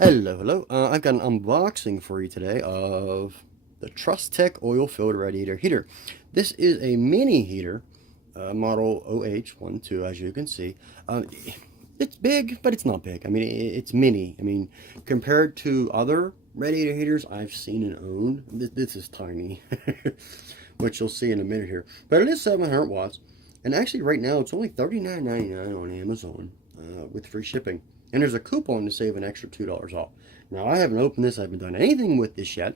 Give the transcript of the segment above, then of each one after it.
Hello. I've got an unboxing for you today of the Trustech oil-filled radiator heater. This is a mini heater, model OH12, as you can see. It's big, but it's not big. I mean, it's mini. I mean, compared to other radiator heaters I've seen and owned, this is tiny, which you'll see in a minute here. But it is 700 watts, and actually right now it's only $39.99 on Amazon with free shipping. And there's a coupon to save an extra $2 off. Now, I haven't opened this. I haven't done anything with this yet.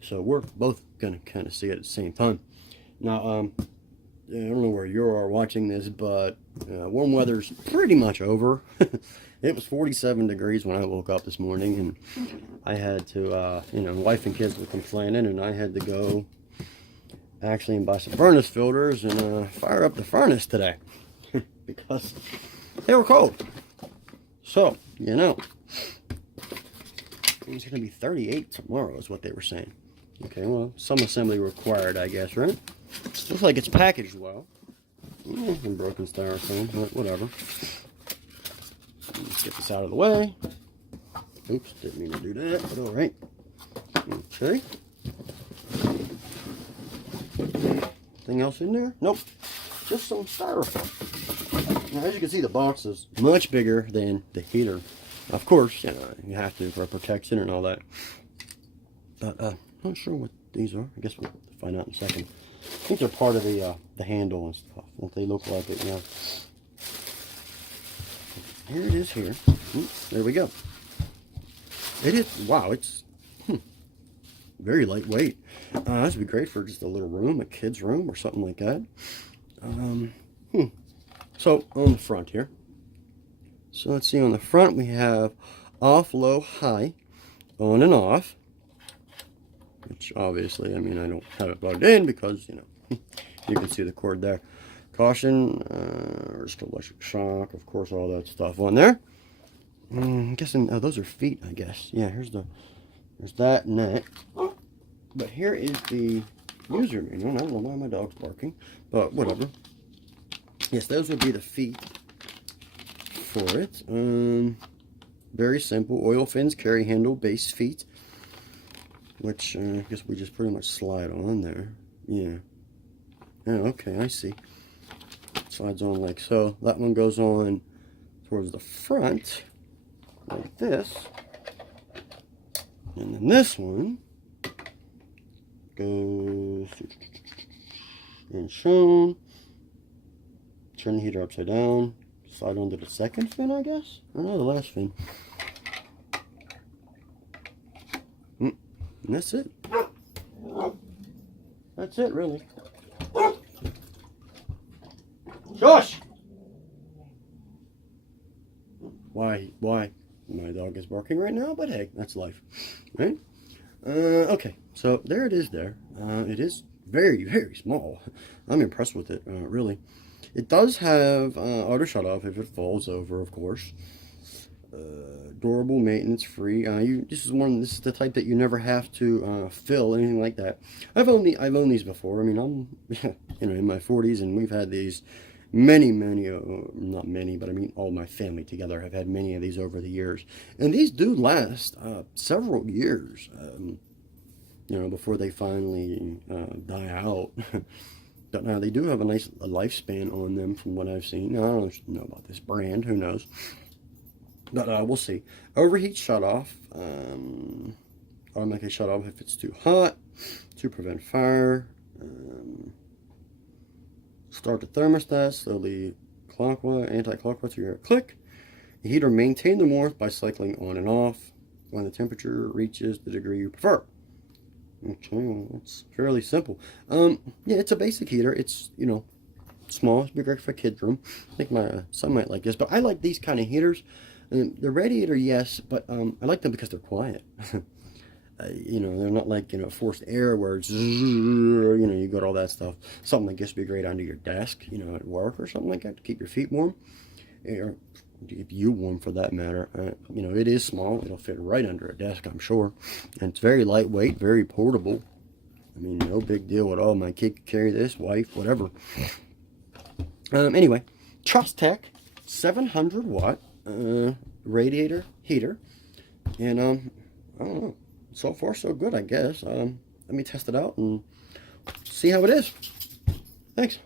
So we're both going to kind of see it at the same time. Now, I don't know where you are watching this, but warm weather's pretty much over. It was 47 degrees when I woke up this morning, and I had to, wife and kids were complaining, and I had to go actually and buy some furnace filters and fire up the furnace today because they were cold. So, it's going to be 38 tomorrow is what they were saying. Okay, well, some assembly required, I guess, right? Looks like it's packaged well. Some broken styrofoam, but whatever. Let's get this out of the way. Oops, didn't mean to do that, but all right. Okay. Anything else in there? Nope. Just some styrofoam. Now, as you can see, the box is much bigger than the heater. Of course, you have to for protection and all that. But not sure what these are. I guess we'll find out in a second. I think they're part of the handle and stuff. Don't they look like it? Yeah. Here it is here. There we go. It is, wow, it's very lightweight. This would be great for just a little room, a kid's room or something like that. So, on the front here. So, let's see, on the front we have off, low, high, on and off. Which, obviously, I mean, I don't have it plugged in because, you can see the cord there. Caution, risk of electric shock, of course, all that stuff on there. I'm guessing, those are feet, I guess. Yeah, there's that and that. But here is the user manual. I don't know why my dog's barking, but whatever. Yes, those would be the feet for it. Very simple. Oil fins, carry handle, base feet. Which I guess we just pretty much slide on there. Yeah. Oh, okay, I see. Slides on like so. That one goes on towards the front, like this. And then this one goes and shown. Turn the heater upside down, slide onto the second fin, I guess? Or no, the last fin. And that's it. That's it, really. Shush! Why? My dog is barking right now, but hey, that's life, right? Okay, so there it is there. It is very, very small. I'm impressed with it, really. It does have auto shut off if it falls over, of course. Durable, maintenance free. This is the type that you never have to fill anything like that. I've owned these before. I mean, I'm in my 40s, and we've had these many, not many, but I mean all my family together have had many of these over the years, and these do last several years. Before they finally die out. But now they do have a nice lifespan on them from what I've seen. Now, I don't know about this brand. Who knows? But we'll see. Overheat shut off. Automatically shut off if it's too hot to prevent fire. Start the thermostat slowly clockwise, anti-clockwise through your click. The heater maintain the warmth by cycling on and off when the temperature reaches the degree you prefer. Okay, well, it's fairly simple. Yeah, it's a basic heater. It's, small. It's great for a kid's room. I think my son might like this, but I like these kind of heaters. The Radiator, yes, but I like them because they're quiet. They're not like, forced air where it's, you got all that stuff. Something like this would be great under your desk, at work or something like that to keep your feet warm. Or to keep you warm for that matter. It is small. It'll fit right under a desk, I'm sure. And it's very lightweight, very portable. I mean, no big deal at all. My kid could carry this, wife, whatever. Anyway, Trustech 700 watt radiator heater. And I don't know. So far, so good, I guess. Let me test it out and see how it is. Thanks.